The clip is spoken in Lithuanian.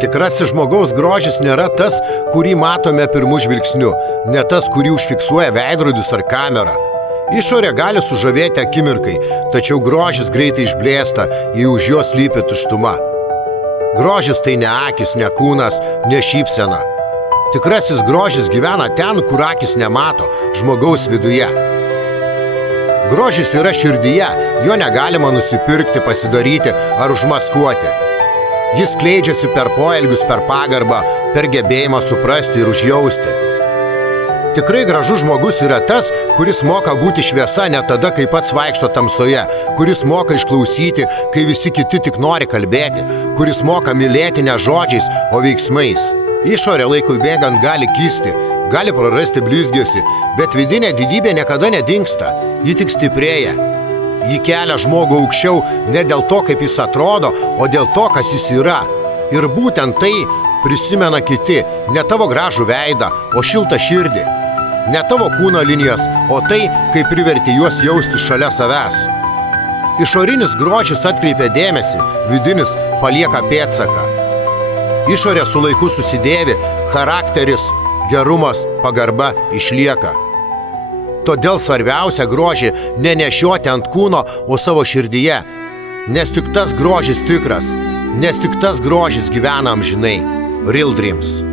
Tikrasis žmogaus grožis nėra tas, kurį matome pirmų žvilgsniu, ne tas, kurį užfiksuoja veidrodis ar kamera. Išorė gali sužavėti akimirkai, tačiau grožis greitai išblėsta, jei už jos slypi tuštuma. Grožis tai ne akis, ne kūnas, ne šypsena. Tikrasis grožis gyvena ten, kur akis nemato, žmogaus viduje. Grožis yra širdyje, jo negalima nusipirkti, pasidaryti ar užmaskuoti. Jis skleidžiasi per poelgius, per pagarbą, per gebėjimą suprasti ir užjausti. Tikrai gražus žmogus yra tas, kuris moka būti šviesa net tada, kai pats vaikšto tamsoje, kuris moka išklausyti, kai visi kiti tik nori kalbėti, kuris moka mylėti ne žodžiais, o veiksmais. Išorė laikui bėgant gali kisti, gali prarasti blizgėsi, bet vidinė didybė niekada nedingsta, ji tik stiprėja. Ji kelia žmogų aukščiau ne dėl to, kaip jis atrodo, o dėl to, kas jis yra. Ir būtent tai prisimena kiti, ne tavo gražų veidą, o šiltą širdį. Ne tavo kūno linijas, o tai, kaip priverti juos jausti šalia savęs. Išorinis grožis atkreipia dėmesį, vidinis palieka pėdsaką. Išorė su laiku susidėvi, charakteris, gerumas, pagarba išlieka. Todėl svarbiausia grožį nenešioti ant kūno, o savo širdyje. Nes tik tas grožis tikras, nes tik tas grožis gyvena amžinai. Real Dreams.